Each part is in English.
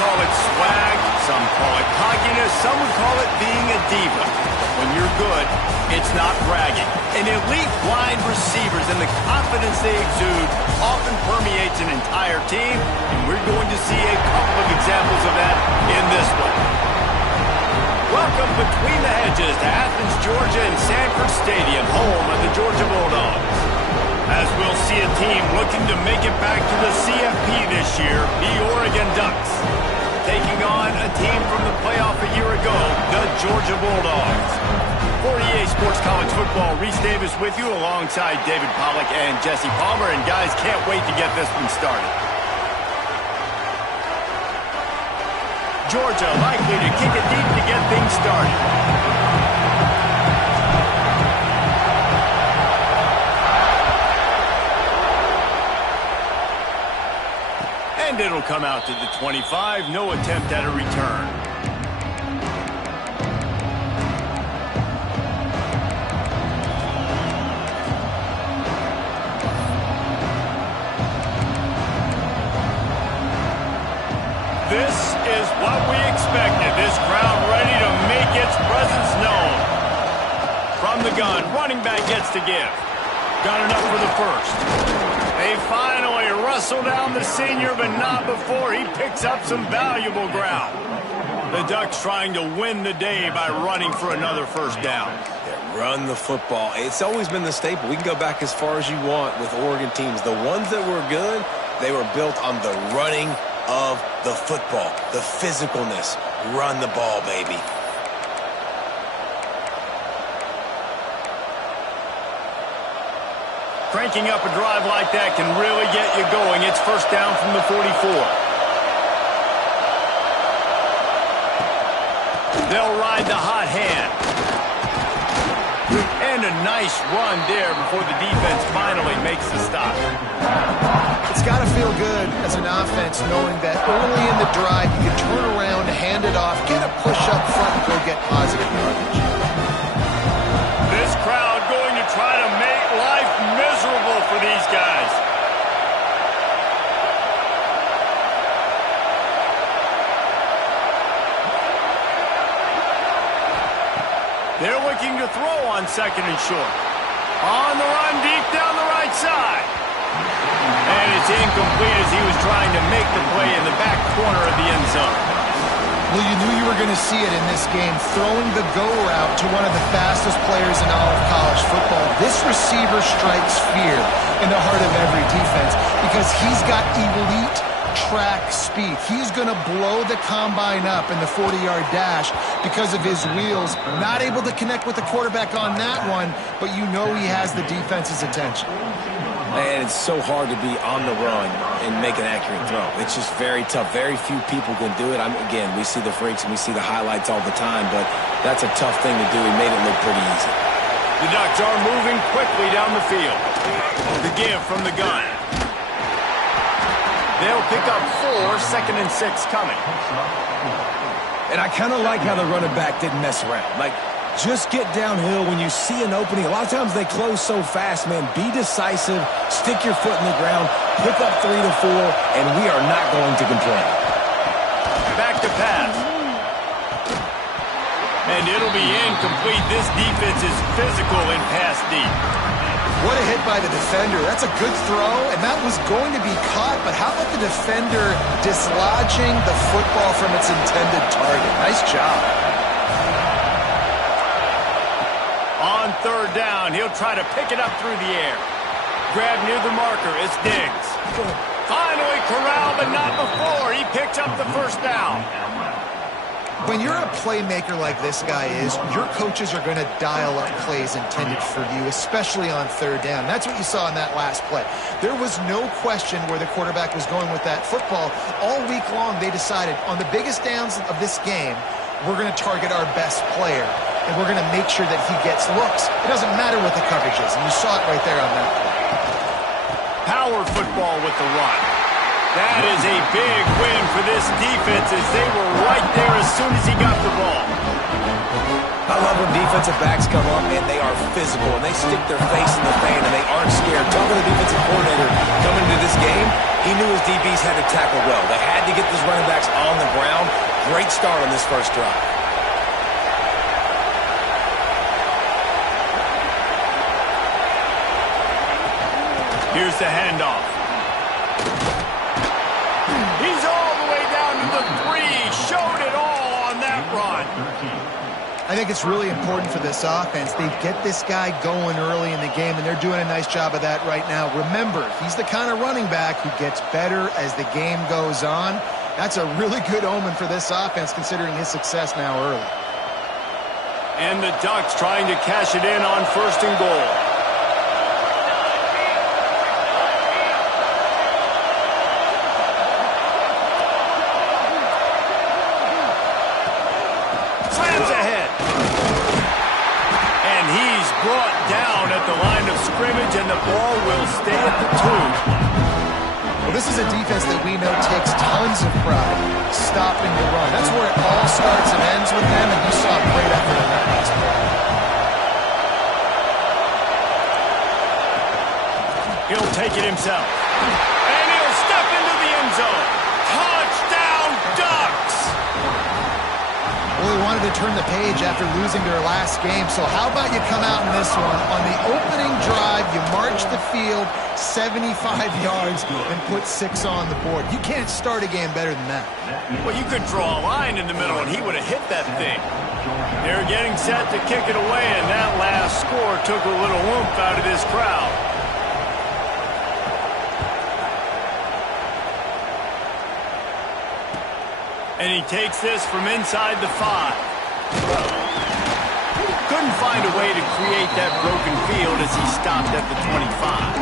call it swag, some call it cockiness, some would call it being a diva. But when you're good, it's not bragging. And elite wide receivers and the confidence they exude often permeates an entire team, and we're going to see a couple of examples of that in this one. Welcome between the hedges to Athens, Georgia and Sanford Stadium, home of the Georgia Bulldogs. As we'll see a team looking to make it back to the CFP this year, the Oregon Ducks. Taking on a team from the playoff a year ago, the Georgia Bulldogs. For EA Sports College Football, Reese Davis with you alongside David Pollack and Jesse Palmer. And guys, can't wait to get this one started. Georgia likely to kick it deep to get things started. And it'll come out to the 25. No attempt at a return. This is what we expected. This crowd ready to make its presence known. From the gun, running back gets to give. Got enough for the first. They finally wrestle down the senior, but not before he picks up some valuable ground. The Ducks trying to win the day by running for another first down. Yeah, run the football. It's always been the staple. We can go back as far as you want with Oregon teams. The ones that were good, they were built on the running of the football, the physicalness. Run the ball, baby. Cranking up a drive like that can really get you going. It's first down from the 44. They'll ride the hot hand. And a nice run there before the defense finally makes the stop. It's got to feel good as an offense knowing that early in the drive you can turn around, hand it off, get a push up front, and go get positive yardage. This crowd going to try to make life miserable for these guys. They're looking to throw on second and short. On the run deep down the right side. And it's incomplete as he was trying to make the play in the back corner of the end zone. Well, you knew you were going to see it in this game, throwing the go route to one of the fastest players in all of college football. This receiver strikes fear in the heart of every defense because he's got elite track speed. He's going to blow the combine up in the 40-yard dash because of his wheels. Not able to connect with the quarterback on that one, but you know he has the defense's attention. And it's so hard to be on the run and make an accurate throw. It's just very tough. Very few people can do it. Again, we see the freaks and we see the highlights all the time, but that's a tough thing to do. He made it look pretty easy. The Ducks are moving quickly down the field. The give from the gun. They'll pick up 4, second and 6 coming. And I kind of like how the running back didn't mess around. Like, just get downhill when you see an opening. A lot of times they close so fast, man. Be decisive, stick your foot in the ground, pick up 3 to 4, and we are not going to complain. Back to pass. And it'll be incomplete. This defense is physical in pass deep. What a hit by the defender. That's a good throw, and that was going to be caught, but how about the defender dislodging the football from its intended target? Nice job. On third down, he'll try to pick it up through the air. Grab near the marker, it's Diggs. Finally corralled, but not before. He picks up the first down. When you're a playmaker like this guy is, your coaches are going to dial up plays intended for you, especially on third down. That's what you saw in that last play. There was no question where the quarterback was going with that football. All week long, they decided on the biggest downs of this game, we're going to target our best player, and we're going to make sure that he gets looks. It doesn't matter what the coverage is, and you saw it right there on that play. Power football with the run. That is a big win for this defense as they were right there as soon as he got the ball. I love when defensive backs come up and they are physical and they stick their face in the fan and they aren't scared. Talking to the defensive coordinator coming into this game, he knew his DBs had to tackle well. They had to get these running backs on the ground. Great start on this first drive. Here's the handoff. He's all the way down to the 3. Showed it all on that run. I think it's really important for this offense. They get this guy going early in the game, and they're doing a nice job of that right now. Remember, he's the kind of running back who gets better as the game goes on. That's a really good omen for this offense, considering his success now early. And the Ducks trying to cash it in on 1st and goal. Brought down at the line of scrimmage, and the ball will stay at the 2. Well, this is a defense that we know takes tons of pride stopping the run. That's where it all starts and ends with them, and you saw a great effort on that last play. He'll take it himself, and he'll step into the end zone. Touchdown, Ducks! Well, they wanted to turn the page after losing their last game, so how about you come out in this one? On the opening drive, you march the field 75 yards and put 6 on the board. You can't start a game better than that. Well, you could draw a line in the middle, and he would have hit that thing. They're getting set to kick it away, and that last score took a little oomph out of this crowd. And he takes this from inside the 5. Couldn't find a way to create that broken field as he stopped at the 25.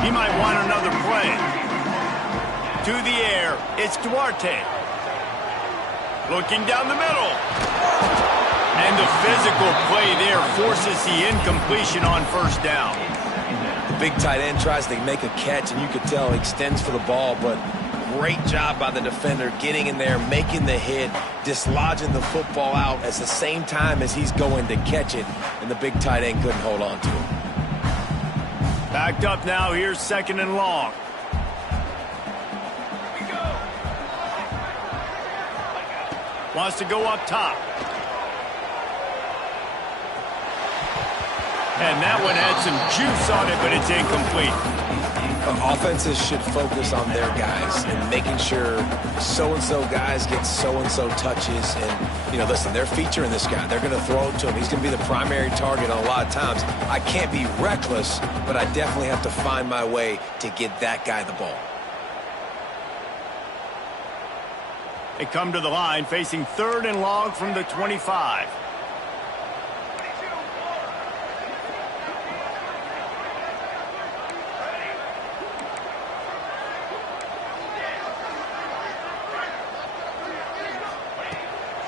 He might want another play. To the air, it's Duarte. Looking down the middle. And the physical play there forces the incompletion on 1st down. The big tight end tries to make a catch, and you could tell he extends for the ball, but great job by the defender getting in there, making the hit, dislodging the football out at the same time as he's going to catch it, and the big tight end couldn't hold on to it. Backed up now, here's 2nd and long. Wants to go up top. And that one had some juice on it, but it's incomplete. Offenses should focus on their guys and making sure so-and-so guys get so-and-so touches. And, you know, listen, they're featuring this guy. They're going to throw it to him. He's going to be the primary target on a lot of times. I can't be reckless, but I definitely have to find my way to get that guy the ball. They come to the line facing 3rd and long from the 25.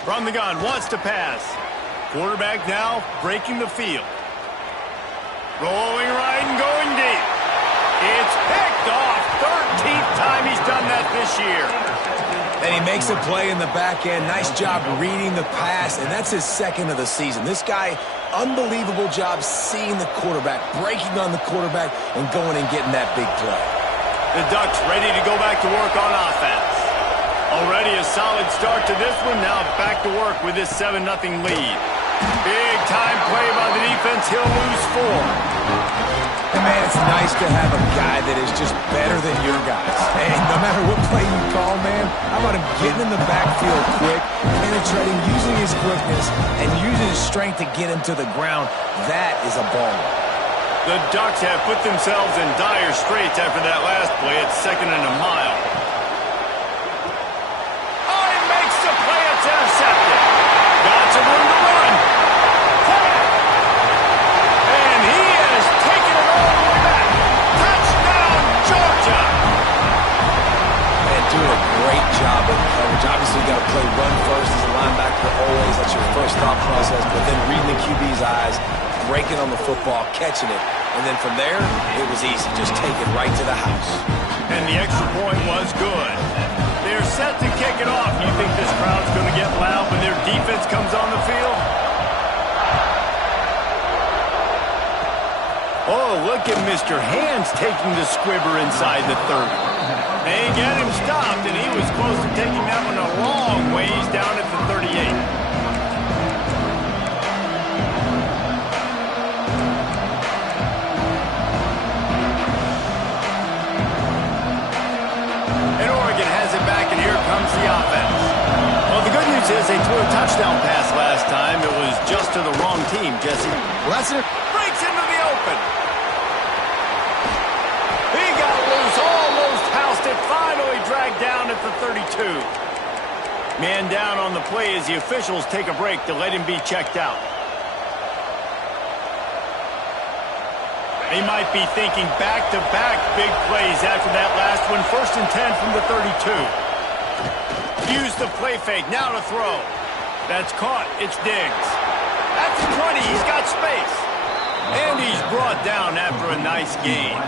From the gun, wants to pass. Quarterback now breaking the field. Rolling right and going deep. It's picked off. 13th time he's done that this year. And he makes a play in the back end. Nice job reading the pass, and that's his 2nd of the season. This guy, unbelievable job seeing the quarterback, breaking on the quarterback, and going and getting that big play. The Ducks ready to go back to work on offense. Already a solid start to this one. Now back to work with this 7-0 lead. Big time play by the defense. He'll lose 4. And man, it's nice to have a guy that is just better than your guys. And no matter what play you call, man, how about him getting in the backfield quick, penetrating, using his quickness, and using his strength to get him to the ground. That is a baller. The Ducks have put themselves in dire straits after that last play at 2nd and a mile. Intercepted. Got some room to run. And he has taken it all the way back. Touchdown! great job of coverage. Obviously, you got to play run first as a linebacker always. That's your first thought process. But then reading the QB's eyes, breaking on the football, catching it. And then from there, it was easy. Just take it right to the house. And the extra point was good. They're set to kick it off. You think this crowd's going to get loud when their defense comes on the field? Oh, look at Mr. Hands taking the squibber inside the 30. They get him stopped, and he was close to taking that one a long ways down at the 38. And Oregon has it back, and here comes the offense. Well, the good news is they threw a touchdown pass last time. It was just to the wrong team, Jesse. Well, that's it. Breaks into the open. He got loose, almost housed it, finally dragged down at the 32. Man down on the play as the officials take a break to let him be checked out. They might be thinking back-to-back big plays after that last one. 1st and 10 from the 32. Use the play fake, now to throw. That's caught, it's Diggs. At the 20, he's got space. And he's brought down after a nice gain.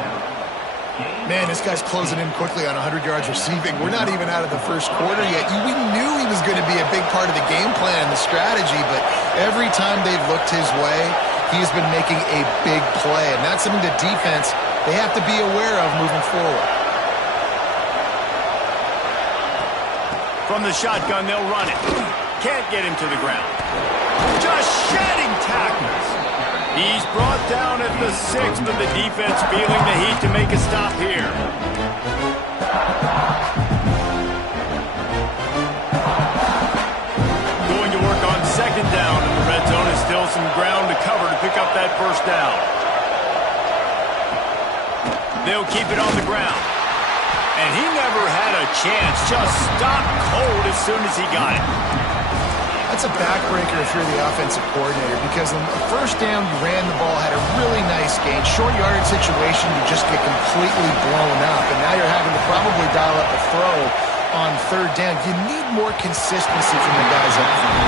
Man, this guy's closing in quickly on 100 yards receiving. We're not even out of the first quarter yet. We knew he was going to be a big part of the game plan and the strategy, but every time they've looked his way, he's been making a big play. And that's something the defense, they have to be aware of moving forward. From the shotgun, they'll run it. Can't get him to the ground. Just shedding tackles. He's brought down at the 6, but the defense feeling the heat to make a stop here. Going to work on 2nd down, and the red zone is still some ground to cover to pick up that 1st down. They'll keep it on the ground. And he never had a chance, just stopped cold as soon as he got it. That's a backbreaker if you're the offensive coordinator, because on the 1st down, you ran the ball, had a really nice gain. Short yardage situation, you just get completely blown up. And now you're having to probably dial up a throw on 3rd down. You need more consistency from the guys up front.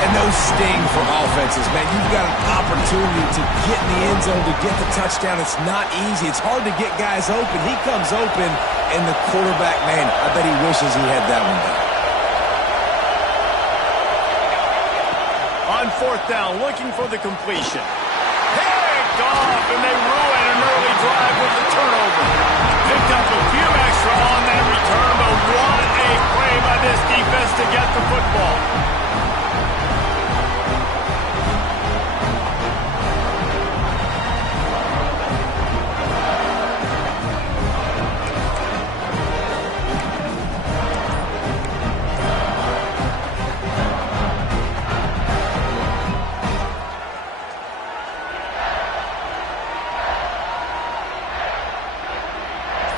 And those sting for offenses, man. You've got an opportunity to get in the end zone, to get the touchdown. It's not easy. It's hard to get guys open. He comes open, and the quarterback, man, I bet he wishes he had that one down. On 4th down, looking for the completion. Picked off, and they ruin an early drive with the turnover. Picked up a few extra on that return, but what a play by this defense to get the football.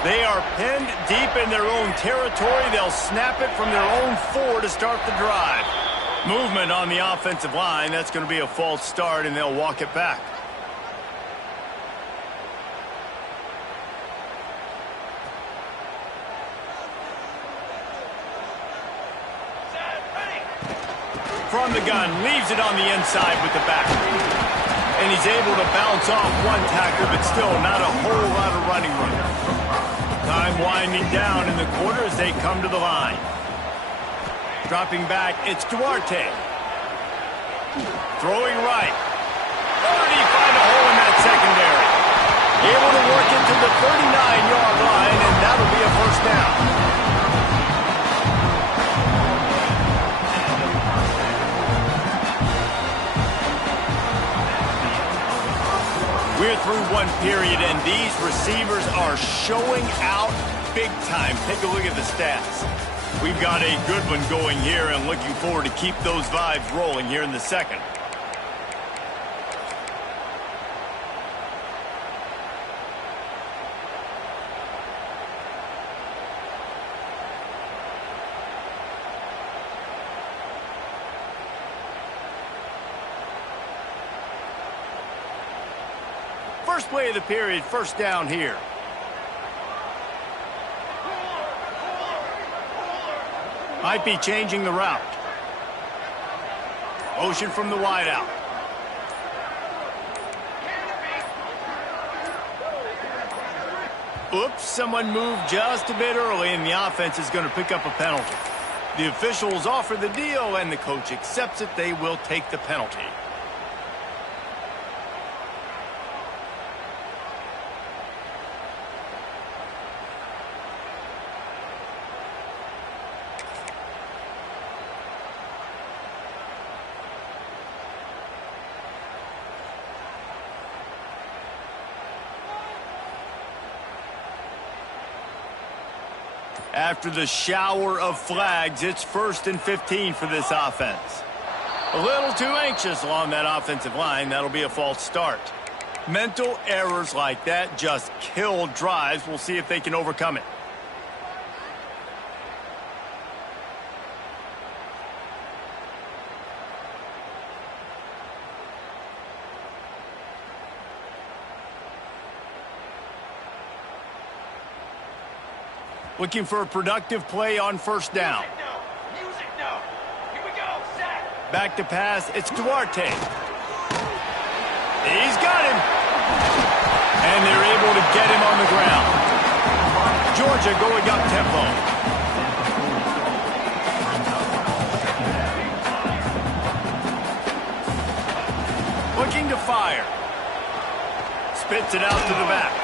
They are pinned deep in their own territory. They'll snap it from their own 4 to start the drive. Movement on the offensive line. That's going to be a false start, and they'll walk it back. From the gun, leaves it on the inside with the back. And he's able to bounce off one tackle, but still not a whole lot of running room. Time winding down in the quarter as they come to the line. Dropping back, it's Duarte. Throwing right. Oh, did he find a hole in that secondary? Able to work it to the 39-yard line, and that'll be a 1st down. We're through one period, and these receivers are showing out big time. Take a look at the stats. We've got a good one going here, and looking forward to keep those vibes rolling here in the 2nd. First play of the period, 1st down here. Might be changing the route. Motion from the wide out. Oops, someone moved just a bit early, and the offense is going to pick up a penalty. The officials offer the deal, and the coach accepts it. They will take the penalty. After the shower of flags, it's 1st and 15 for this offense. A little too anxious along that offensive line. That'll be a false start. Mental errors like that just kill drives. We'll see if they can overcome it. Looking for a productive play on 1st down. Music no. Here we go. Set. Back to pass. It's Duarte. He's got him. And they're able to get him on the ground. Georgia going up tempo. Looking to fire. Spits it out to the back.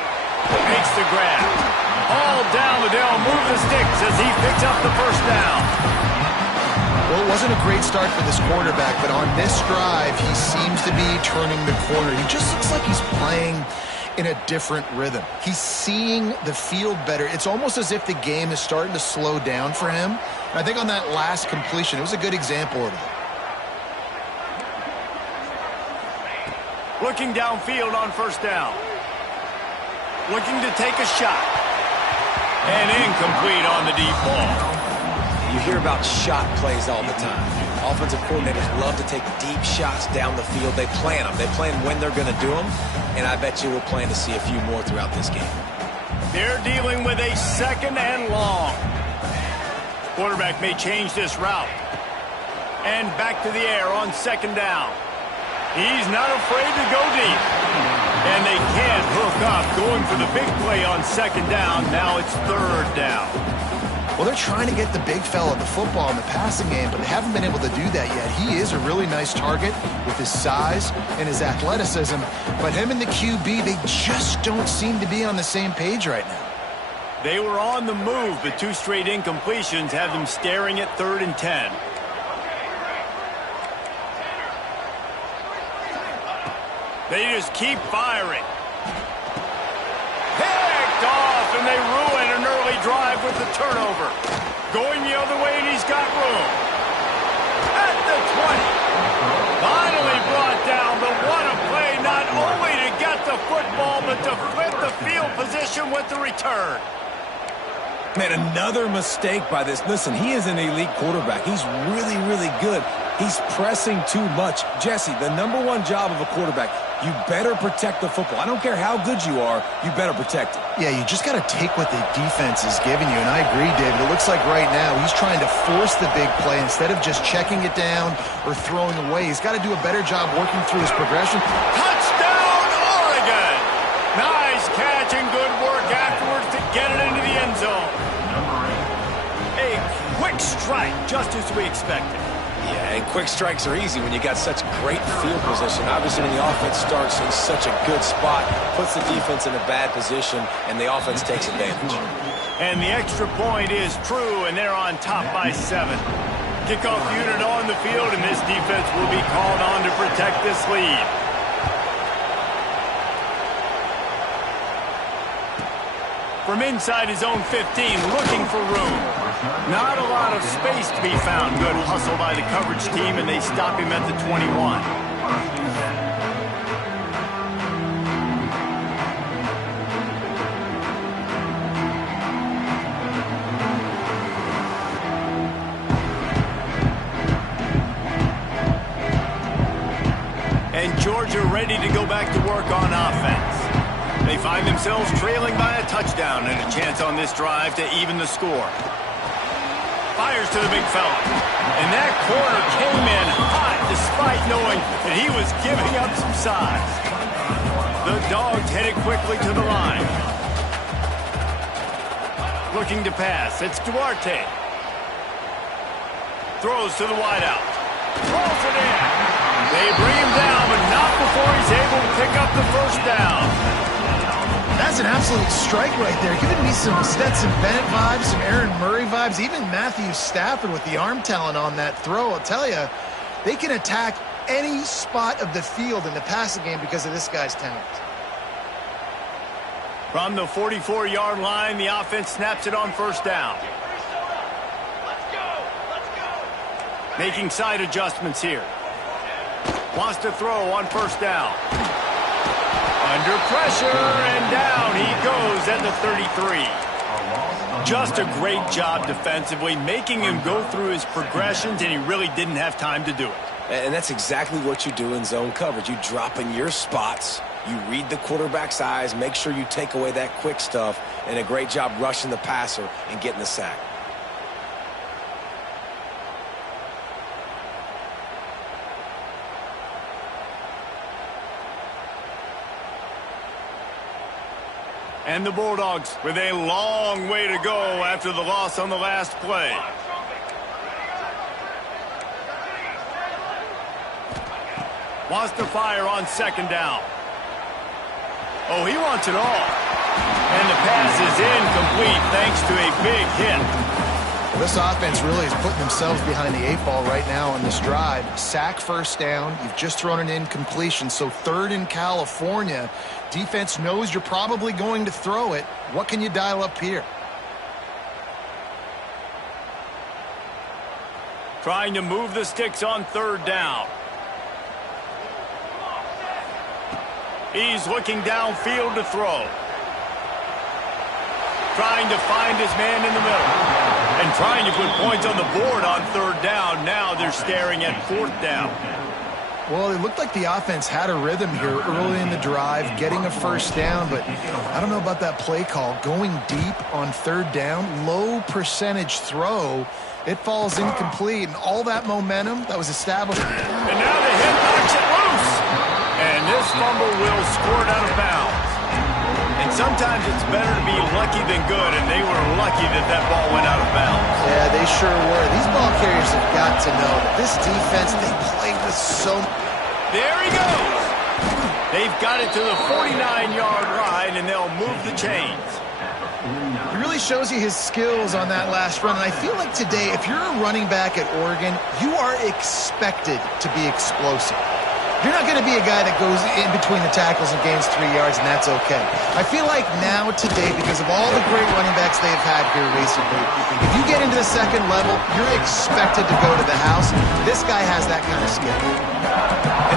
Makes the grab. All down the Dell, move the sticks as he picks up the 1st down. Well, it wasn't a great start for this quarterback, but on this drive, he seems to be turning the corner. He just looks like he's playing in a different rhythm. He's seeing the field better. It's almost as if the game is starting to slow down for him. And I think on that last completion, it was a good example of that. Looking downfield on 1st down. Looking to take a shot. And incomplete on the deep ball. You hear about shot plays all the time. Offensive coordinators love to take deep shots down the field. They plan them. They plan when they're going to do them. And I bet you we'll plan to see a few more throughout this game. They're dealing with a 2nd and long. Quarterback may change this route. And back to the air on 2nd down. He's not afraid to go deep. And they can't hook up, going for the big play on 2nd down. Now it's 3rd down. Well, they're trying to get the big fella the football in the passing game, but they haven't been able to do that yet. He is a really nice target with his size and his athleticism, but him and the QB, they just don't seem to be on the same page right now. They were on the move, but 2 straight incompletions have them staring at 3rd and 10. They just keep firing. Picked off, and they ruin an early drive with the turnover. Going the other way, and he's got room. At the 20. Finally brought down, but what a play, not only to get the football, but to flip the field position with the return. Man, another mistake by this. Listen, he is an elite quarterback. He's really, really good. He's pressing too much. Jesse, the #1 job of a quarterback, you better protect the football. I don't care how good you are, you better protect it. Yeah, you just got to take what the defense is giving you, and I agree, David. It looks like right now he's trying to force the big play instead of just checking it down or throwing away. He's got to do a better job working through his progression. Touchdown, Oregon! Nice catch and good work afterwards to get it into the end zone. A quick strike, just as we expected. Yeah, and quick strikes are easy when you got such great field position. Obviously, when the offense starts in such a good spot, puts the defense in a bad position, and the offense takes advantage. And the extra point is true, and they're on top by 7. Kickoff unit on the field, and this defense will be called on to protect this lead. From inside his own 15, looking for room. Not a lot of space to be found. Good hustle by the coverage team, and they stop him at the 21. And Georgia ready to go back to work on offense. They find themselves trailing by a touchdown and a chance on this drive to even the score. Fires to the big fella. And that corner came in hot despite knowing that he was giving up some size. The Dogs headed quickly to the line. Looking to pass. It's Duarte. Throws to the wideout. Throws it in. They bring him down, but not before he's able to pick up the first down. That's an absolute strike right there. Giving me some Stetson Bennett vibes, some Aaron Murray vibes, even Matthew Stafford with the arm talent on that throw. I'll tell you, they can attack any spot of the field in the passing game because of this guy's talent. From the 44-yard line, the offense snaps it on first down. Making side adjustments here. Wants to throw on first down. Under pressure, and down he goes at the 33. Just a great job defensively, making him go through his progressions, and he really didn't have time to do it. And that's exactly what you do in zone coverage. You drop in your spots, you read the quarterback's eyes, make sure you take away that quick stuff, and a great job rushing the passer and getting the sack. And the Bulldogs with a long way to go after the loss on the last play. Wants to fire on second down. Oh, he wants it all. And the pass is incomplete thanks to a big hit. Well, this offense really is putting themselves behind the 8 ball right now on this drive. Sack first down. You've just thrown an incompletion. So third in California. Defense knows you're probably going to throw it. What can you dial up here? Trying to move the sticks on third down. He's looking downfield to throw. Trying to find his man in the middle. And trying to put points on the board on third down. Now they're staring at fourth down. Well, it looked like the offense had a rhythm here early in the drive, getting a first down, but I don't know about that play call. Going deep on third down, low percentage throw, it falls incomplete, and all that momentum that was established. And now the hit knocks it loose. And this fumble will score it out of bounds. And sometimes it's better to be lucky than good, and they were lucky that that ball went out of bounds. Yeah, they sure were. These ball carriers have got to know that this defense, they play with so... There he goes. They've got it to the 49-yard line, and they'll move the chains. He really shows you his skills on that last run, and I feel like today, if you're a running back at Oregon, you are expected to be explosive. You're not going to be a guy that goes in between the tackles and gains 3 yards, and that's okay. I feel like now, today, because of all the great running backs they've had here recently, if you get into the second level, you're expected to go to the house. This guy has that kind of skill.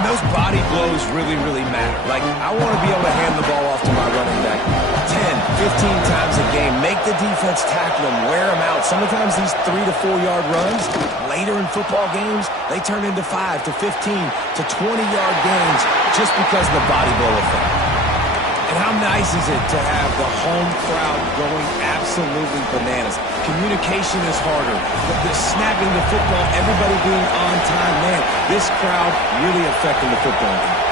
And those body blows really, really matter. Like, I want to be able to hand the ball off to my running back 10, 15 times a game. Make the defense tackle him, wear him out. Sometimes these 3 to 4 yard runs, later in football games, they turn into 5 to 15 to 20-yard gains just because of the body blow effect. And how nice is it to have the home crowd going absolutely bananas? Communication is harder. The snapping the football, everybody being on time. Man, this crowd really affecting the football game.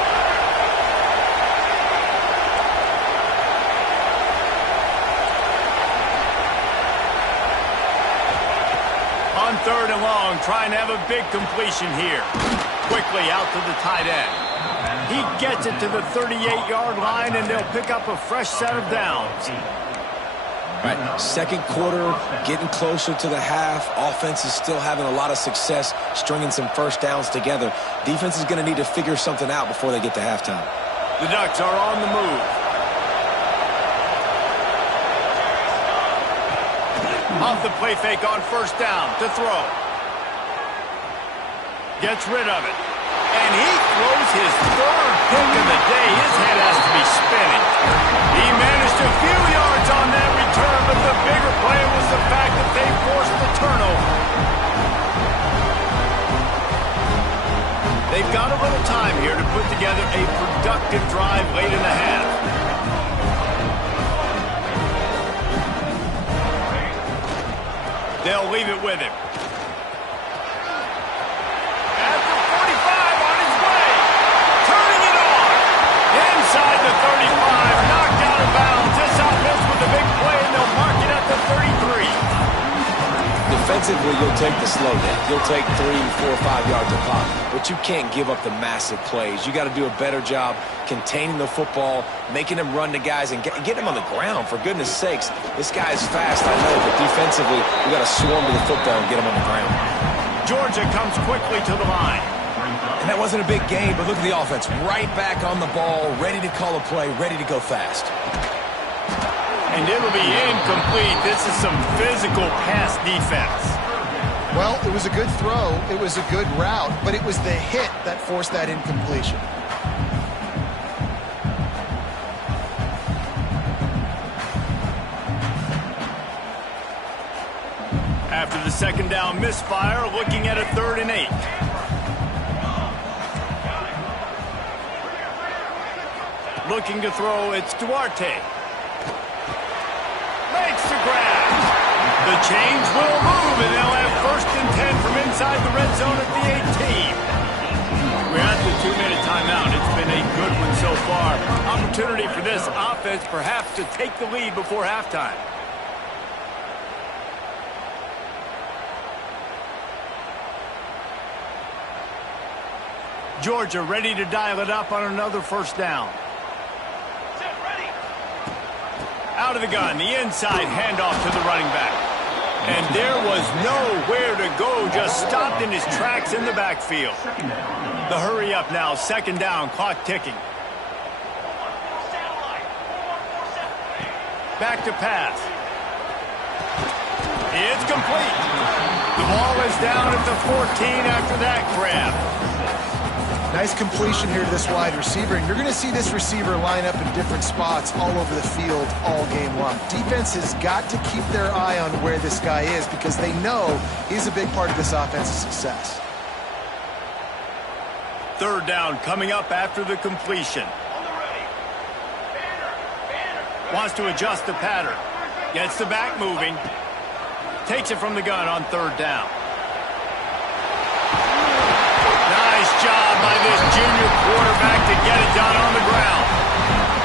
On third and long, trying to have a big completion here. Quickly out to the tight end. He gets it to the 38-yard line, and they'll pick up a fresh set of downs. Right, second quarter, getting closer to the half. Offense is still having a lot of success stringing some first downs together. Defense is going to need to figure something out before they get to halftime. The Ducks are on the move. Off the play fake on first down to throw. Gets rid of it. And he throws his third pick of the day. His head has to be spinning. He managed a few yards on that return, but the bigger play was the fact that they forced the turnover. They've got a little time here to put together a productive drive late in the half. They'll leave it with him. At the 45, on his way. Turning it on. Inside the 35, knocked out of bounds. This offense with a big play, and they'll mark it at the 33. Defensively, you'll take the slow down. You'll take 3, 4, 5 yards a pop, but you can't give up the massive plays. You got to do a better job containing the football, making them run to guys, and get them on the ground. For goodness sakes, this guy is fast, I know, but defensively, we got to swarm to the football and get him on the ground. Georgia comes quickly to the line. And that wasn't a big gain, but look at the offense. Right back on the ball, ready to call a play, ready to go fast. And it'll be incomplete. This is some physical pass defense. Well, it was a good throw. It was a good route, but it was the hit that forced that incompletion. After the second down misfire, looking at a 3rd and 8. Looking to throw, it's Duarte. Makes the grab. The chains will move, and they'll have 1st and 10 from inside the red zone at the 18. We're at the 2-minute timeout. It's been a good one so far. Opportunity for this offense perhaps to take the lead before halftime. Georgia ready to dial it up on another 1st down. Out of the gun, the inside handoff to the running back. And there was nowhere to go, just stopped in his tracks in the backfield. The hurry up now, 2nd down, clock ticking. Back to pass. It's complete. The ball is down at the 14 after that grab. Nice completion here to this wide receiver, and you're going to see this receiver line up in different spots all over the field all game long. Defense has got to keep their eye on where this guy is because they know he's a big part of this offense's success. 3rd down coming up after the completion. Wants to adjust the pattern. Gets the back moving. Takes it from the gun on 3rd down. Nice job by this junior quarterback to get it done on the ground.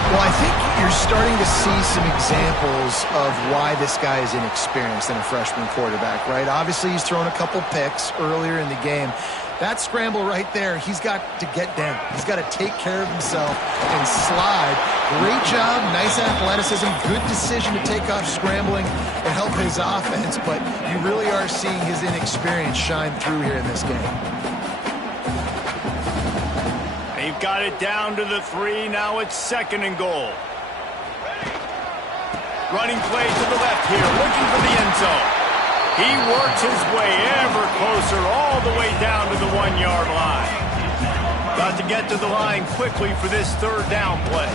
Well, I think you're starting to see some examples of why this guy is inexperienced in a freshman quarterback, right? Obviously, he's thrown a couple picks earlier in the game. That scramble right there, he's got to get down. He's got to take care of himself and slide. Great job, nice athleticism, good decision to take off scrambling and help his offense, but you really are seeing his inexperience shine through here in this game. They've got it down to the 3. Now it's 2nd and goal. Running play to the left here, looking for the end zone. He works his way ever closer, all the way down to the 1-yard line. Got to get to the line quickly for this 3rd down play.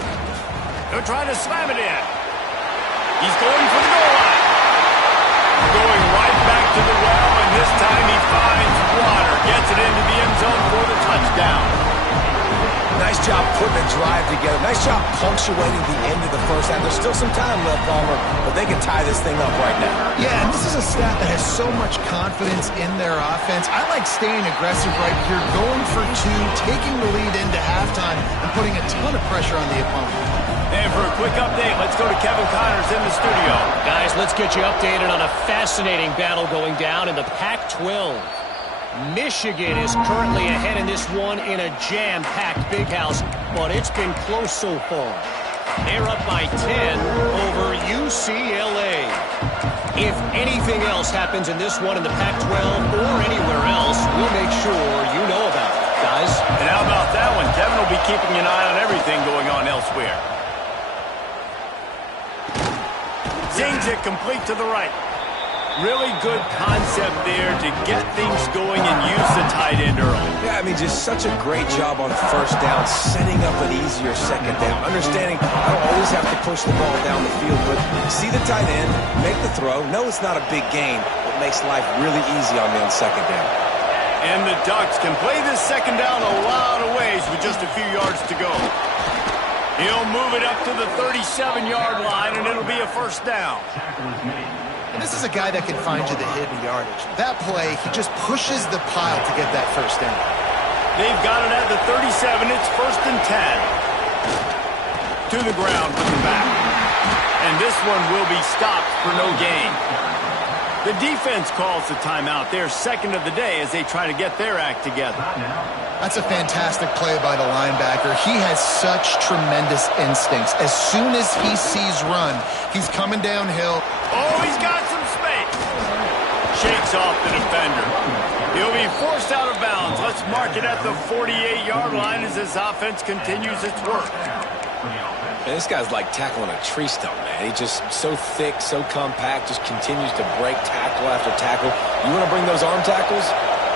They're trying to slam it in. He's going for the goal line. Going right back to the well, and this time he finds water. Gets it into the end zone for the touchdown. Nice job putting a drive together. Nice job punctuating the end of the 1st half. There's still some time left, Palmer, but they can tie this thing up right now. Yeah, and this is a stat that has so much confidence in their offense. I like staying aggressive right here, going for 2, taking the lead into halftime, and putting a ton of pressure on the opponent. And for a quick update, let's go to Kevin Connors in the studio. Guys, let's get you updated on a fascinating battle going down in the Pac-12. Michigan is currently ahead in this one in a jam-packed big house, but it's been close so far. They're up by 10 over UCLA. If anything else happens in this one in the Pac-12 or anywhere else, we'll make sure you know about it, guys. And how about that one? Kevin will be keeping an eye on everything going on elsewhere. Zings it complete to the right. Really good concept there to get things going and use the tight end early. Yeah, I mean, just such a great job on 1st down, setting up an easier 2nd down. Understanding I don't always have to push the ball down the field, but see the tight end, make the throw. No, it's not a big gain, but makes life really easy on me on 2nd down. And the Ducks can play this 2nd down a lot of ways with just a few yards to go. He'll move it up to the 37-yard line, and it'll be a 1st down. And this is a guy that can find you the hidden yardage. That play, he just pushes the pile to get that first down. They've got it at the 37. It's 1st and 10. To the ground with the back. And this one will be stopped for no gain. The defense calls the timeout. They're second of the day as they try to get their act together. That's a fantastic play by the linebacker. He has such tremendous instincts. As soon as he sees run, he's coming downhill. Oh, he's got some space. Shakes off the defender. He'll be forced out of bounds. Let's mark it at the 48-yard line as this offense continues its work. Man, this guy's like tackling a tree stump, man. He's just so thick, so compact, just continues to break tackle after tackle. You want to bring those arm tackles?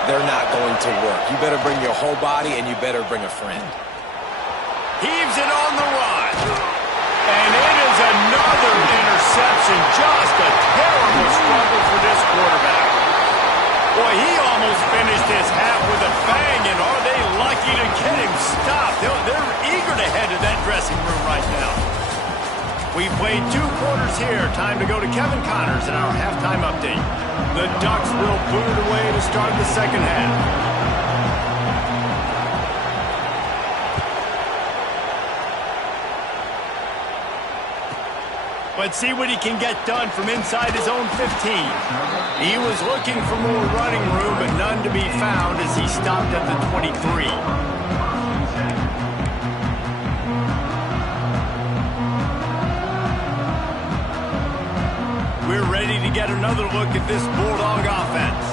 They're not going to work. You better bring your whole body, and you better bring a friend. Heaves it on the run. And it is another interception. Just a terrible struggle for this quarterback. Boy, he almost finished his half with a bang, and are they lucky to get him stopped? They're eager to head to that dressing room right now. We've played 2 quarters here. Time to go to Kevin Connors in our halftime update. The Ducks will boot it away to start the second half. Let's see what he can get done from inside his own 15. He was looking for more running room, but none to be found as he stopped at the 23. We're ready to get another look at this Bulldog offense.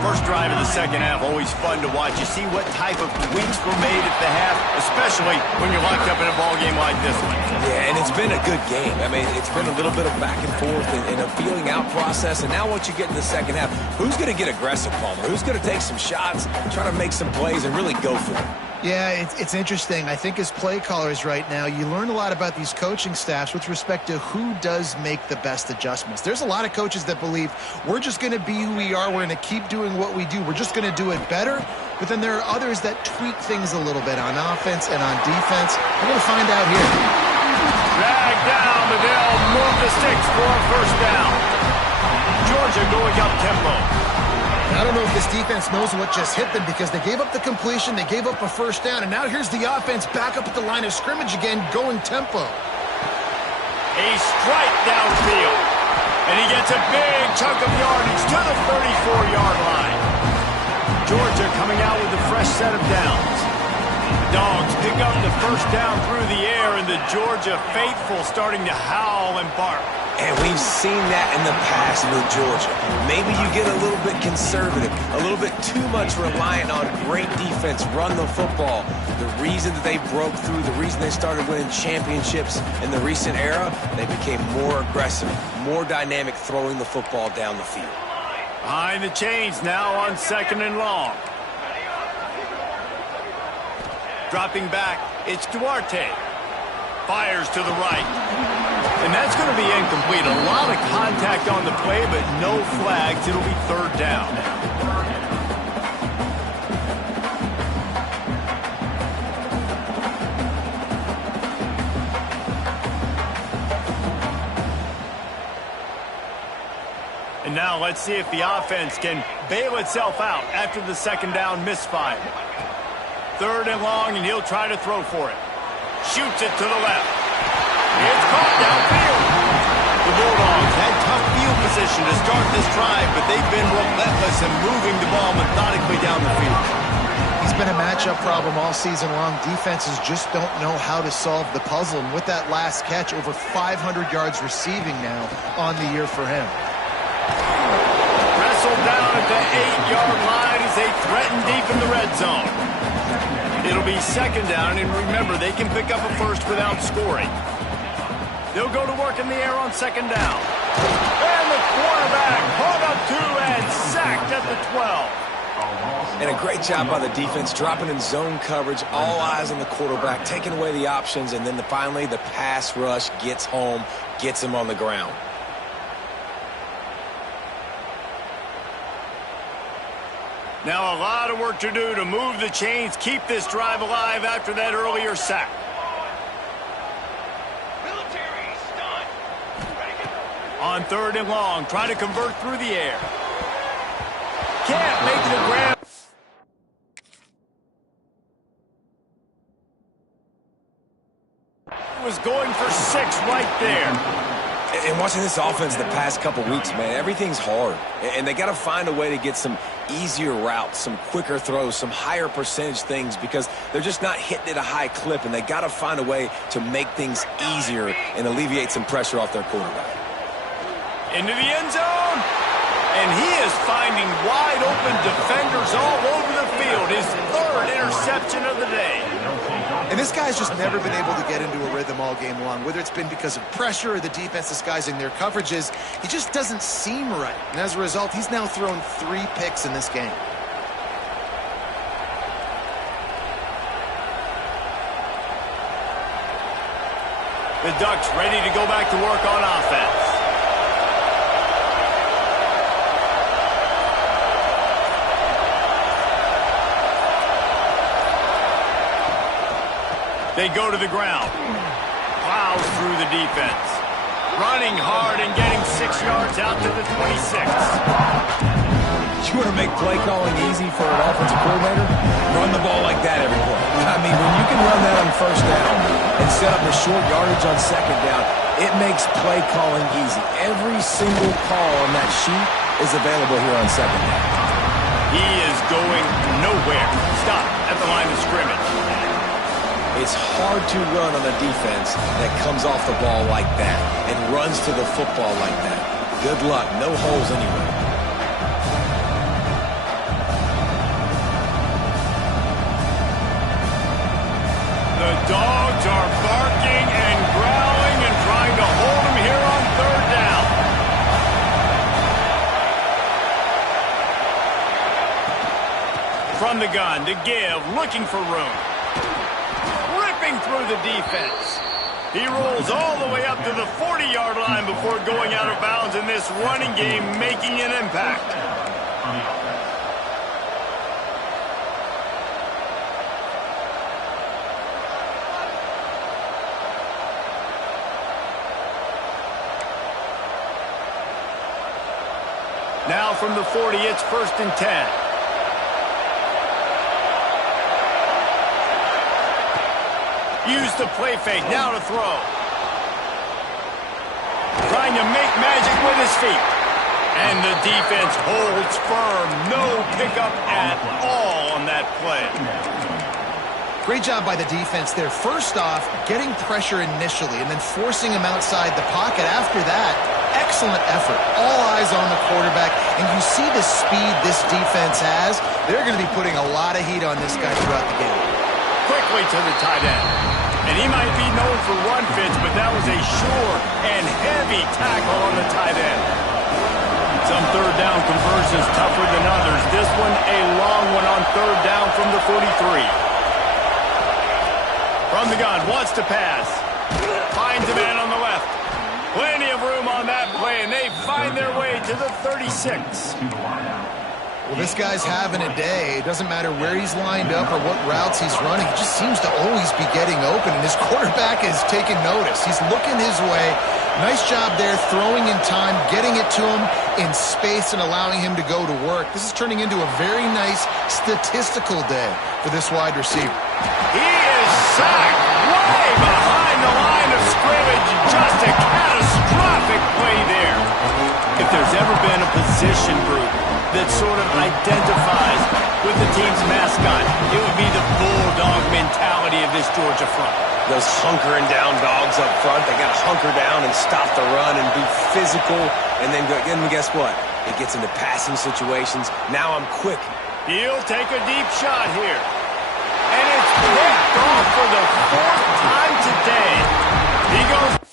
First drive of the second half, always fun to watch. You see what type of tweaks were made at the half, especially when you're locked up in a ball game like this one. Yeah, and it's been a good game. I mean, it's been a little bit of back and forth and a feeling out process. And now once you get in the second half, who's going to get aggressive, Palmer? Who's going to take some shots, try to make some plays, and really go for it? Yeah, it's interesting. I think as play callers right now, you learn a lot about these coaching staffs with respect to who does make the best adjustments. There's a lot of coaches that believe we're just going to be who we are. We're going to keep doing what we do. We're just going to do it better. But then there are others that tweak things a little bit on offense and on defense. We're going to find out here. Drag down, but they'll move the sticks for a first down. Georgia going up tempo. I don't know if this defense knows what just hit them because they gave up the completion, they gave up a first down, and now here's the offense back up at the line of scrimmage again, going tempo. A strike downfield, and he gets a big chunk of yardage to the 34-yard line. Georgia coming out with a fresh set of downs. Dogs pick up the first down through the air, and the Georgia faithful starting to howl and bark. And we've seen that in the past with Georgia. Maybe you get a little bit conservative, a little bit too much reliant on great defense, run the football. The reason that they broke through, the reason they started winning championships in the recent era, they became more aggressive, more dynamic throwing the football down the field. Behind the chains now on 2nd and long. Dropping back, it's Duarte. Fires to the right. And that's going to be incomplete. A lot of contact on the play, but no flags. It'll be 3rd down. And now let's see if the offense can bail itself out after the 2nd down misfire. 3rd and long, and he'll try to throw for it. Shoots it to the left. It's caught downfield. The Bulldogs had tough field position to start this drive, but they've been relentless in moving the ball methodically down the field. He's been a matchup problem all season long. Defenses just don't know how to solve the puzzle. And with that last catch, over 500 yards receiving now on the year for him. Wrestled down at the 8-yard line as they threaten deep in the red zone. It'll be 2nd down, and remember, they can pick up a first without scoring. They'll go to work in the air on 2nd down. And the quarterback hauled up 2 and sacked at the 12. And a great job by the defense, dropping in zone coverage, all eyes on the quarterback, taking away the options, and then finally the pass rush gets home, gets him on the ground. Now a lot of work to do to move the chains, keep this drive alive after that earlier sack. On on 3rd and long. Try to convert through the air. Can't make the grab. Was going for 6 right there. And watching this offense the past couple weeks, man, everything's hard. And they got to find a way to get some easier routes, some quicker throws, some higher percentage things because they're just not hitting at a high clip, and they got to find a way to make things easier and alleviate some pressure off their quarterback. Into the end zone. And he is finding wide open defenders all over the field. His 3rd interception of the day. And this guy's just never been able to get into a rhythm all game long, whether it's been because of pressure or the defense disguising their coverages. He just doesn't seem right. And as a result, he's now thrown 3 picks in this game. The Ducks ready to go back to work on offense. They go to the ground. Plows through the defense. Running hard and getting 6 yards out to the 26. You want to make play calling easy for an offensive coordinator? Run the ball like that every play. I mean, when you can run that on 1st down and set up a short yardage on 2nd down, it makes play calling easy. Every single call on that sheet is available here on 2nd down. He is going nowhere. Stop at the line of scrimmage. It's hard to run on a defense that comes off the ball like that and runs to the football like that. Good luck. No holes anywhere. The Dogs are barking and growling and trying to hold him here on 3rd down. From the gun to give, looking for room. Through the defense. He rolls all the way up to the 40-yard line before going out of bounds in this running game, making an impact. Now from the 40, it's 1st and 10. Use the play fake, now to throw. Trying to make magic with his feet. And the defense holds firm. No pickup at all on that play. Great job by the defense there. First off, getting pressure initially and then forcing him outside the pocket after that. Excellent effort. All eyes on the quarterback. And you see the speed this defense has. They're going to be putting a lot of heat on this guy throughout the game. Quickly to the tight end. And he might be known for run fits, but that was a sure and heavy tackle on the tight end. Some 3rd down conversions tougher than others. This one a long one on 3rd down from the 43. From the gun, wants to pass. Finds a man on the left. Plenty of room on that play, and they find their way to the 36. Well, this guy's having a day. It doesn't matter where he's lined up or what routes he's running. He just seems to always be getting open, and his quarterback is taking notice. He's looking his way. Nice job there, throwing in time, getting it to him in space and allowing him to go to work. This is turning into a very nice statistical day for this wide receiver. He is sacked way behind the line of scrimmage. Just a catastrophic play there. If there's ever been a position group that sort of identifies with the team's mascot, it would be the bulldog mentality of this Georgia front. Those hunkering down dogs up front, they got to hunker down and stop the run and be physical. And then guess what? It gets into passing situations. Now I'm quick. He'll take a deep shot here. And it's picked off for the 4th time today. He goes.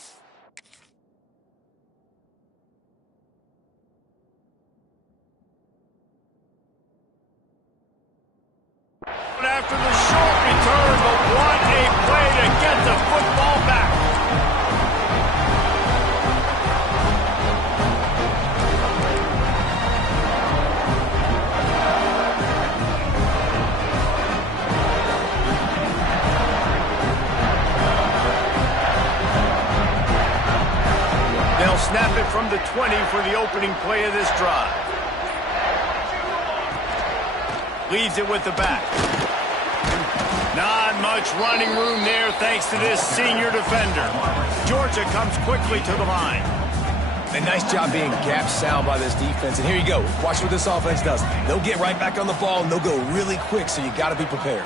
After the short return, but what a play to get the football back. They'll snap it from the 20. opening play of this drive. Leaves it with the back. Not much running room there thanks to this senior defender. Georgia comes quickly to the line. A nice job being gap sound by this defense. And here you go. Watch what this offense does. They'll get right back on the ball, and they'll go really quick, so you got to be prepared.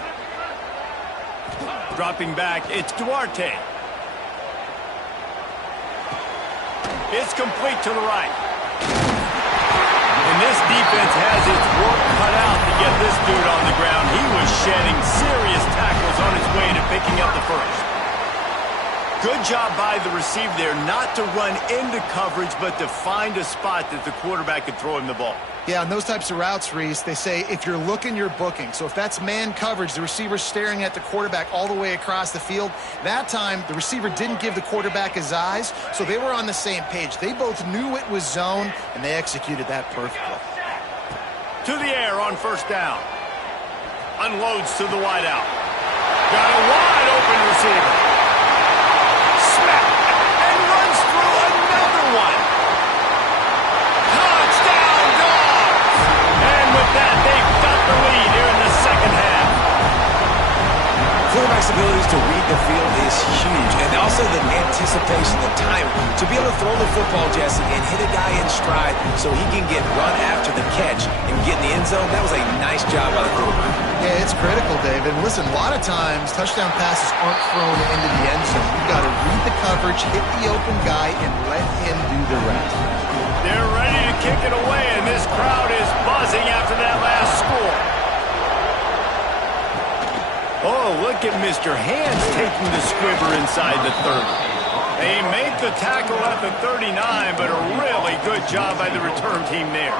Dropping back, it's Duarte. It's complete to the right. And this defense has its work cut out to get this dude on the ground. He was shedding serious tackles on his way to picking up the first. Good job by the receiver there not to run into coverage, but to find a spot that the quarterback could throw him the ball. Yeah, on those types of routes, Reese, they say if you're looking, you're booking. So if that's man coverage, the receiver's staring at the quarterback all the way across the field. That time, the receiver didn't give the quarterback his eyes, so they were on the same page. They both knew it was zone, and they executed that perfectly. To the air on first down. Unloads to the wide out. Got a wide open receiver. Smack! And runs through another one. Touchdown, Dogs! And with that, they've got the lead here in the second half. Quarterback's abilities to read the field is huge, and also the anticipation, the time to be able to throw the football, Jesse, and hit a guy in stride so he can get run after the catch and get in the end zone. That was a nice job by the quarterback. Yeah, it's critical, David. Listen, a lot of times touchdown passes aren't thrown into the end zone. You've got to read the coverage, hit the open guy, and let him do the rest. They're ready to kick it away, and this crowd is buzzing after that last score. Oh, look at Mr. Hands taking the squibber inside the 30. They make the tackle at the 39, but a really good job by the return team there.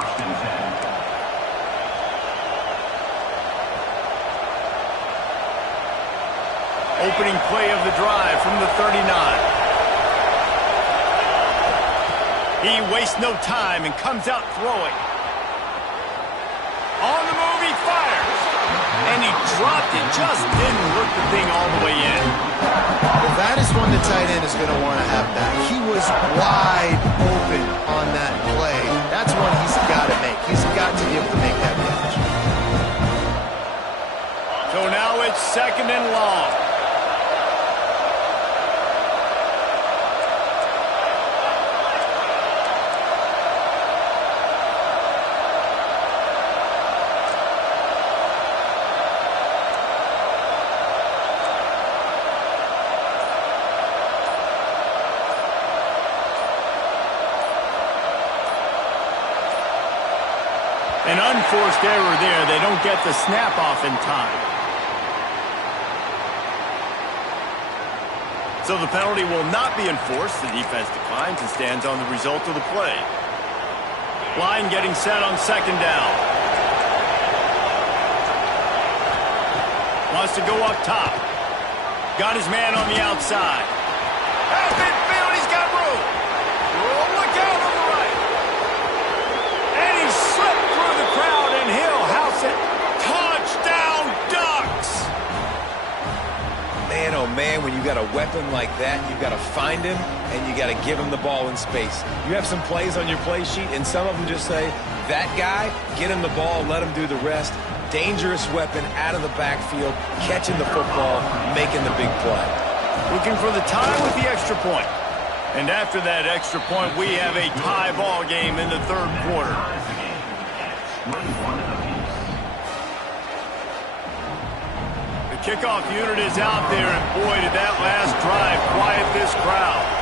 Opening play of the drive from the 39. He wastes no time and comes out throwing. On the move, he fires. And he dropped it, just didn't work the thing all the way in. Well, that is one the tight end is going to want to have back. He was wide open on that play. That's one he's got to make. He's got to be able to make that catch. So now it's second and long. An unforced error there. They don't get the snap off in time. So the penalty will not be enforced. The defense declines and stands on the result of the play. Line getting set on second down. Wants to go up top. Got his man on the outside. At midfield, he's got room. Oh, look out on the right. And he slipped through the crowd, and he'll house it. Touchdown, Ducks! Man, oh man, when you got a weapon like that, you got to find him, and you got to give him the ball in space. You have some plays on your play sheet, and some of them just say, that guy, get him the ball, let him do the rest. Dangerous weapon out of the backfield, catching the football, making the big play. Looking for the tie with the extra point. And after that extra point, we have a tie ball game in the third quarter. The kickoff unit is out there, and boy, did that last drive quiet this crowd.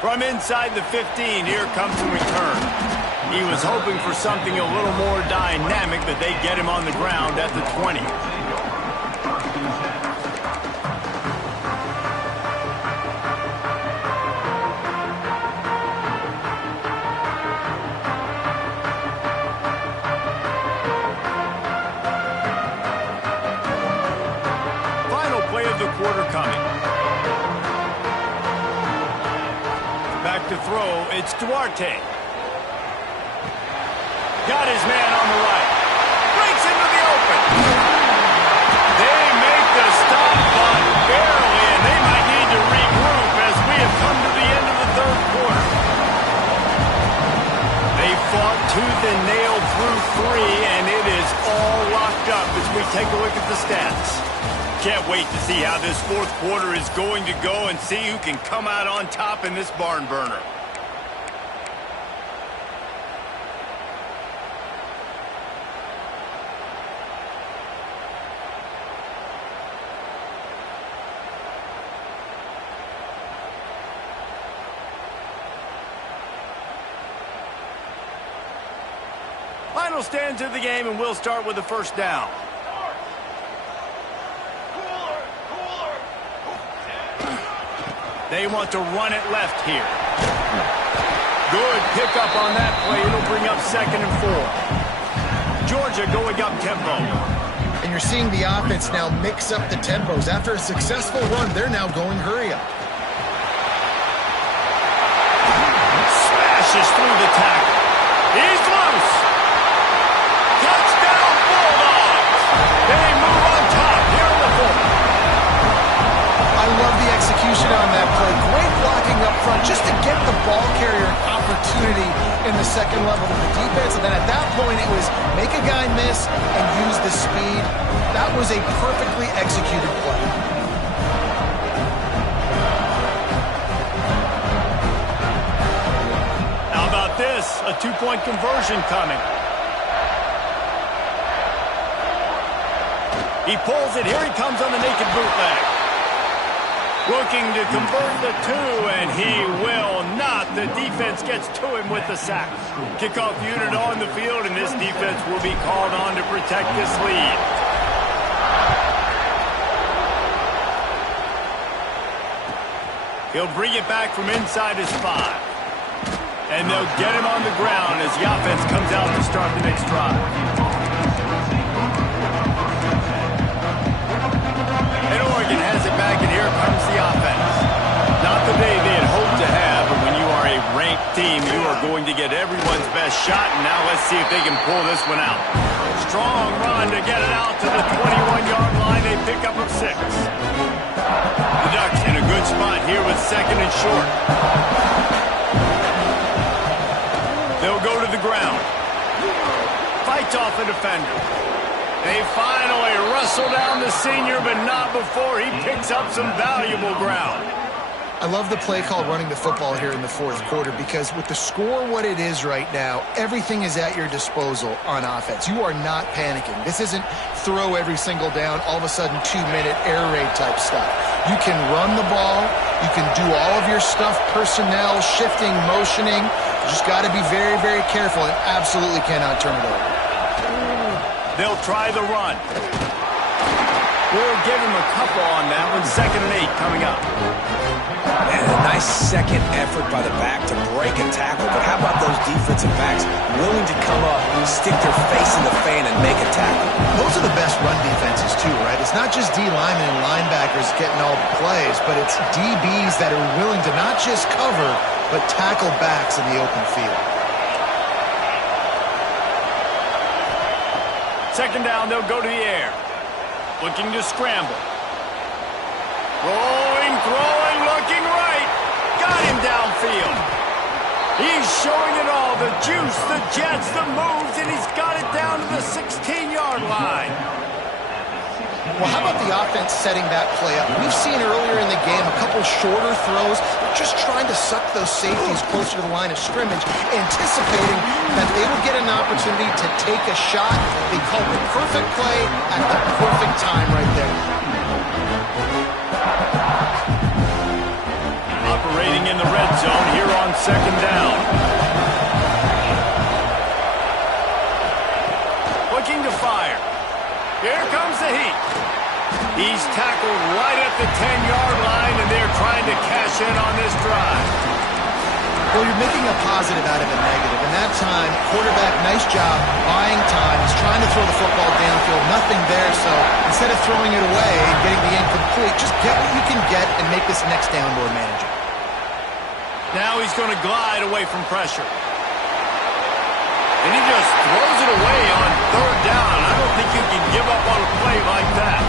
From inside the 15, here comes the return. He was hoping for something a little more dynamic, but they get him on the ground at the 20. Final play of the quarter coming. Back to throw, it's Duarte. Got his man on the right. Breaks into the open. They make the stop, but barely, and they might need to tooth and nail through 3, and it is all locked up as we take a look at the stats. Can't wait to see how this fourth quarter is going to go and see who can come out on top in this barn burner. Final stands of the game, and we'll start with the first down. They want to run it left here. Good pickup on that play. It'll bring up 2nd and 4. Georgia going up tempo. And you're seeing the offense now mix up the tempos. After a successful run, they're now going hurry up. Smashes through the tackle. He's loose. Touchdown Bulldogs. They move on top here in the fourth. I love the execution on that play. Great blocking up front just to get the ball carrier an opportunity in the second level of the defense. And then at that point, it was make a guy miss and use the speed. That was a perfectly executed play. How about this? A 2-point conversion coming. He pulls it. Here he comes on the naked bootleg. Looking to convert the 2, and he will not. The defense gets to him with the sack. Kickoff unit on the field, and this defense will be called on to protect this lead. He'll bring it back from inside his 5. And they'll get him on the ground as the offense comes out to start the next drive. And Oregon has it back, and here comes the offense. Not the day they had hoped to have, but when you are a ranked team, you are going to get everyone's best shot, and now let's see if they can pull this one out. Strong run to get it out to the 21-yard line. They pick up a 6. The Ducks in a good spot here with 2nd and short. They'll go to the ground. Fights off a defender. They finally wrestle down the senior, but not before he picks up some valuable ground. I love the play call running the football here in the fourth quarter because with the score what it is right now, everything is at your disposal on offense. You are not panicking. This isn't throw every single down, all of a sudden 2-minute air raid type stuff. You can run the ball. You can do all of your stuff, personnel, shifting, motioning. You just got to be very, very careful and absolutely cannot turn it over. They'll try the run. We'll give him a couple on that one. 2nd and 8 coming up. And a nice second effort by the back to break a tackle. But how about those defensive backs willing to come up, stick their face in the fan, and make a tackle? Those are the best run defenses too, right? It's not just D linemen and linebackers getting all the plays, but it's DBs that are willing to not just cover, but tackle backs in the open field. 2nd down, they'll go to the air. Looking to scramble. Rolling, throwing, looking right. Got him downfield. He's showing it all. The juice, the jets, the moves, and he's got it down to the 16-yard line. Well, how about the offense setting that play up? We've seen earlier in the game a couple shorter throws. They're just trying to suck those safeties closer to the line of scrimmage, anticipating that they would get an opportunity to take a shot. They called the perfect play at the perfect time right there. Operating in the red zone here on 2nd down. Looking to fire. Here comes the heat. He's tackled right at the 10-yard line, and they're trying to cash in on this drive. Well, you're making a positive out of a negative. And that time, quarterback, nice job, buying time. He's trying to throw the football downfield. Nothing there, so instead of throwing it away and getting the incomplete, just get what you can get and make this next down more manageable. Now he's going to glide away from pressure. And he just throws it away on 3rd down. I don't think you can give up on a play like that.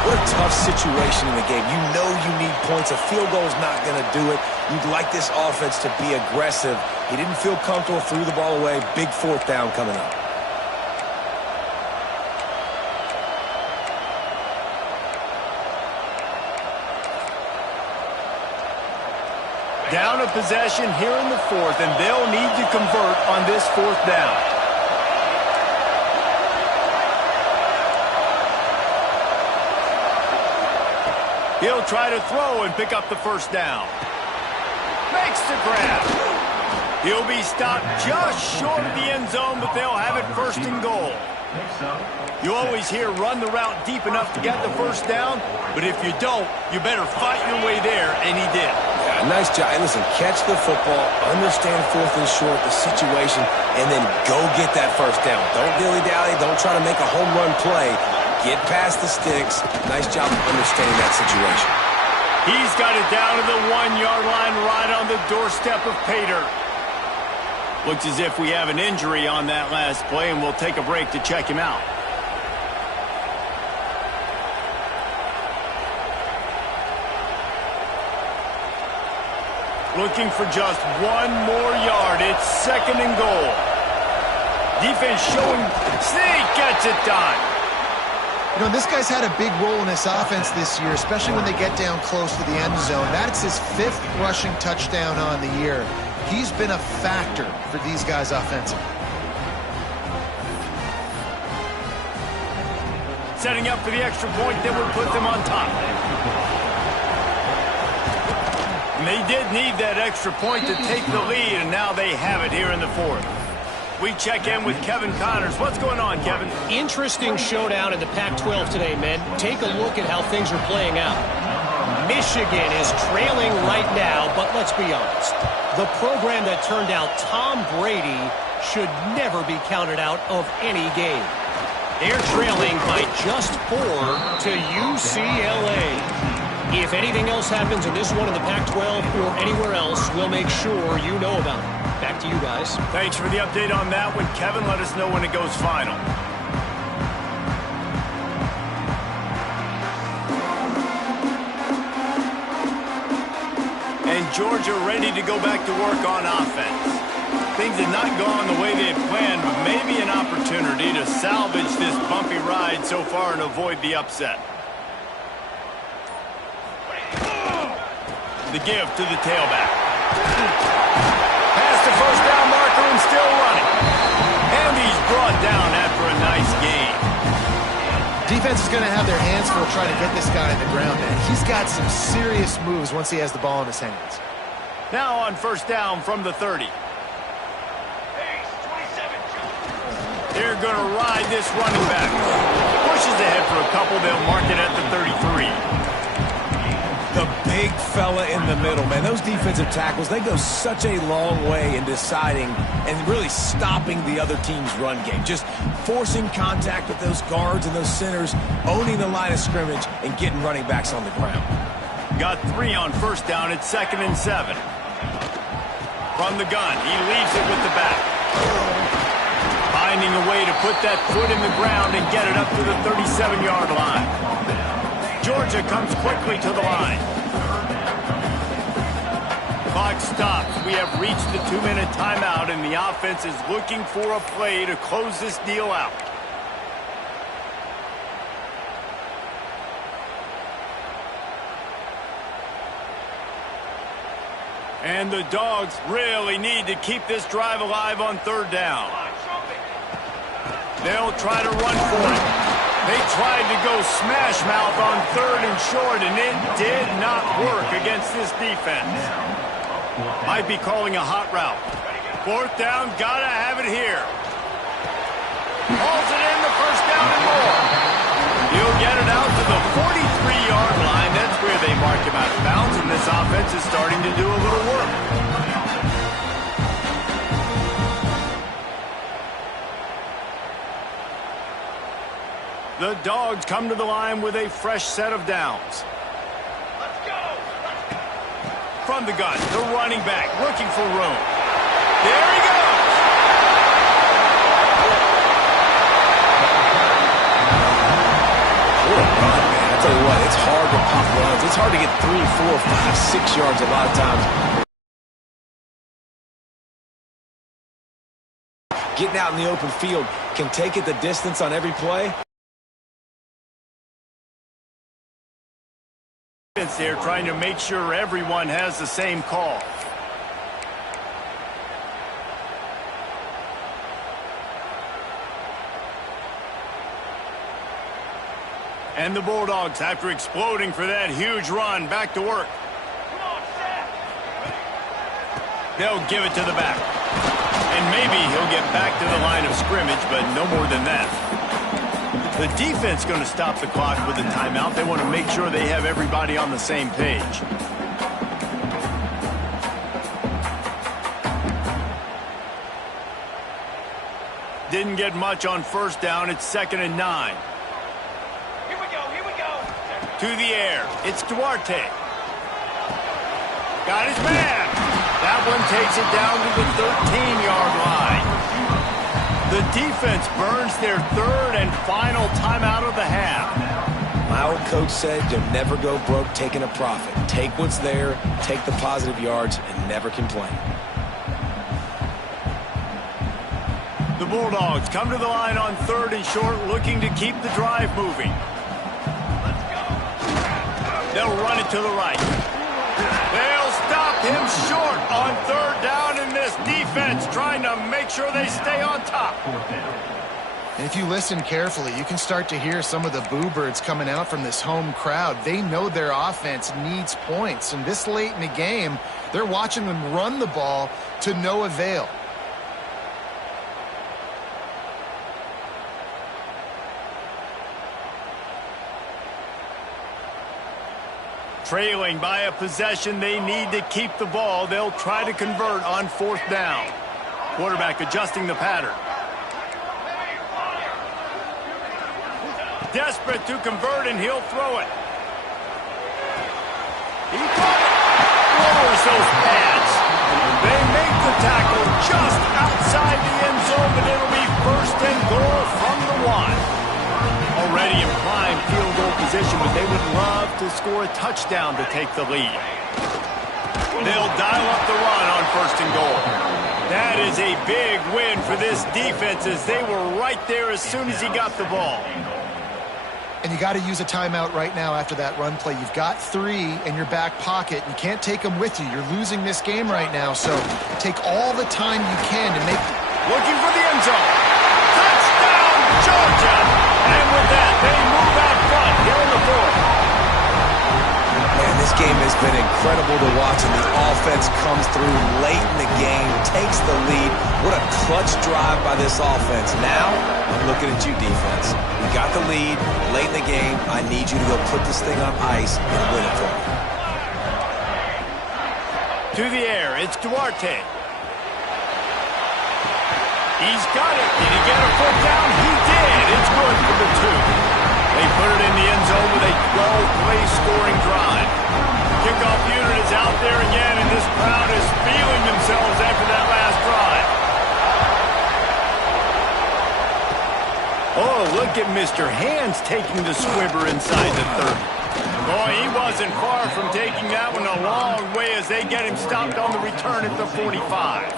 What a tough situation in the game. You know you need points. A field goal is not going to do it. You'd like this offense to be aggressive. He didn't feel comfortable, threw the ball away. Big fourth down coming up. Down a possession here in the fourth, and they'll need to convert on this fourth down. He'll try to throw and pick up the first down. Makes the grab. He'll be stopped just short of the end zone, but they'll have it first and goal. You always hear run the route deep enough to get the first down, but if you don't, you better fight your way there, and he did. Yeah, nice job. And listen, catch the football, understand fourth and short, the situation, and then go get that first down. Don't dilly-dally. Don't try to make a home run play. Get past the sticks. Nice job of understanding that situation. He's got it down to the 1-yard line right on the doorstep of Pater. Looks as if we have an injury on that last play, and we'll take a break to check him out. Looking for just one more yard. It's second and goal. Defense showing Sneak gets it done. You know, this guy's had a big role in this offense this year, especially when they get down close to the end zone. That's his 5th rushing touchdown on the year. He's been a factor for these guys offensively. Setting up for the extra point that would put them on top. And they did need that extra point to take the lead, and now they have it here in the fourth. We check in with Kevin Connors. What's going on, Kevin? Interesting showdown in the Pac-12 today, men. Take a look at how things are playing out. Michigan is trailing right now, but let's be honest. The program that turned out Tom Brady should never be counted out of any game. They're trailing by just 4 to UCLA. If anything else happens in this one in the Pac-12 or anywhere else, we'll make sure you know about it. Back to you guys. Thanks for the update on that one, Kevin. Let us know when it goes final. And Georgia ready to go back to work on offense. Things have not gone the way they had planned, but maybe an opportunity to salvage this bumpy ride so far and avoid the upset. The give to the tailback. Past the first down marker and still running. And he's brought down after a nice gain. Defense is going to have their hands full trying to get this guy in the ground, man. He's got some serious moves once he has the ball in his hands. Now on first down from the 30. They're going to ride this running back. Pushes ahead for a couple. They'll mark it at the 33. The big fella in the middle, man. Those defensive tackles, they go such a long way in deciding and really stopping the other team's run game. Just forcing contact with those guards and those centers, owning the line of scrimmage, and getting running backs on the ground. Got 3 on first down at 2nd and 7. From the gun, he leaves it with the back. Finding a way to put that foot in the ground and get it up to the 37-yard line. Georgia comes quickly to the line. Clock stops. We have reached the 2-minute timeout, and the offense is looking for a play to close this deal out. And the Dogs really need to keep this drive alive on 3rd down. They'll try to run for it. They tried to go smash mouth on 3rd and short, and it did not work against this defense. Might be calling a hot route. 4th down, gotta have it here. Hauls it in, the first down and more. He'll get it out to the 43-yard line. That's where they mark him out of bounds, and this offense is starting to do a little work. The Dogs come to the line with a fresh set of downs. Let's go! From the gun, the running back looking for room. There he goes! What a run, man. I'll tell you what, it's hard to pop runs. It's hard to get 3, 4, 5, 6 yards a lot of times. Getting out in the open field can take it the distance on every play. They're trying to make sure everyone has the same call. And the Bulldogs, after exploding for that huge run, back to work. They'll give it to the back. And maybe he'll get back to the line of scrimmage, but no more than that. The defense going to stop the clock with a timeout. They want to make sure they have everybody on the same page. Didn't get much on first down. It's 2nd and 9. To the air. It's Duarte. Got his man. That one takes it down to the 13-yard line. The defense burns their 3rd and final timeout of the half. My old coach said you'll never go broke taking a profit. Take what's there, take the positive yards, and never complain. The Bulldogs come to the line on 3rd and short, looking to keep the drive moving. They'll run it to the right. They'll stop him short on 3rd down, and this defense trying to make sure they stay on top. And if you listen carefully, you can start to hear some of the boo birds coming out from this home crowd. They know their offense needs points, and this late in the game, they're watching them run the ball to no avail. Trailing by a possession, they need to keep the ball. They'll try to convert on 4th down. Quarterback adjusting the pattern. Desperate to convert, and he'll throw it. He caught it. Lowers those pads. They make the tackle just outside the end zone, but it'll be 1st and goal from the 1. Already in prime field goal position, but they would love to score a touchdown to take the lead. They'll dial up the run on 1st and goal. That is a big win for this defense, as they were right there as soon as he got the ball. And you got to use a timeout right now after that run play. You've got 3 in your back pocket. You can't take them with you. You're losing this game right now, so take all the time you can to make... Looking for the end zone. Touchdown, Georgia! And with that, they move out front here in the 4th. Man, this game has been incredible to watch, and the offense comes through late in the game, takes the lead. What a clutch drive by this offense. Now, I'm looking at you, defense. We got the lead late in the game. I need you to go put this thing on ice and win it for me. To the air, it's Duarte. He's got it. Did he get a 4th down? He did. It's good for the 2. They put it in the end zone with a 12-play scoring drive. Kickoff unit is out there again, and this crowd is feeling themselves after that last drive. Oh, look at Mr. Hands taking the squibber inside the 30. Boy, he wasn't far from taking that one a long way as they get him stopped on the return at the 45.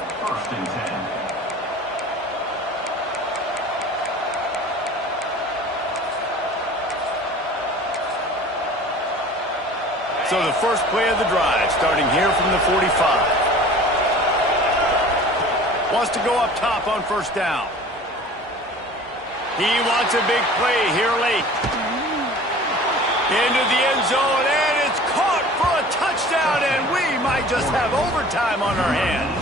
So the first play of the drive, starting here from the 45. Wants to go up top on 1st down. He wants a big play here late. Into the end zone, and it's caught for a touchdown, and we might just have overtime on our hands.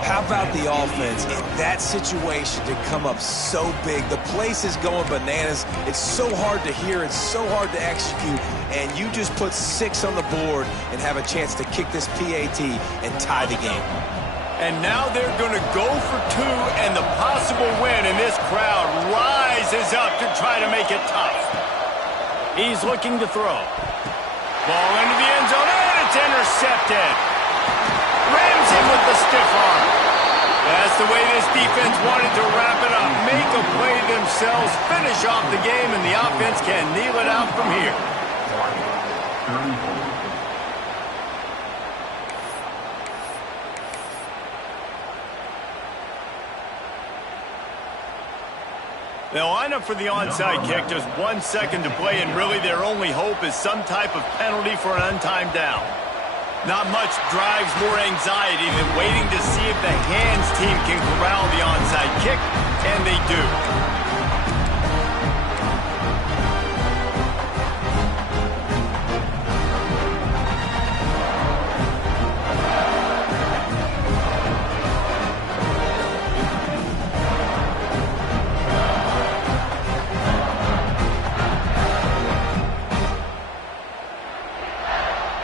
How about the offense in that situation to come up so big? The place is going bananas. It's so hard to hear. It's so hard to execute. And you just put 6 on the board and have a chance to kick this PAT and tie the game. And now they're going to go for 2 and the possible win, and this crowd rises up to try to make it tough. He's looking to throw. Ball into the end zone, and it's intercepted. Rams him with the stiff arm. That's the way this defense wanted to wrap it up. Make a play themselves, finish off the game, and the offense can kneel it out from here. They'll line up for the onside kick. Just 1 second to play, and really their only hope is some type of penalty for an untimed down. Not much drives more anxiety than waiting to see if the hands team can corral the onside kick, and they do.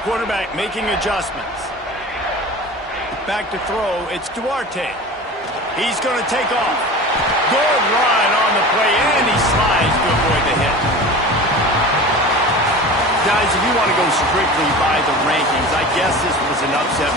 Quarterback making adjustments. Back to throw, it's Duarte. He's going to take off. Good run on the play, and he slides to avoid the hit. Guys, if you want to go strictly by the rankings, I guess this was an upset.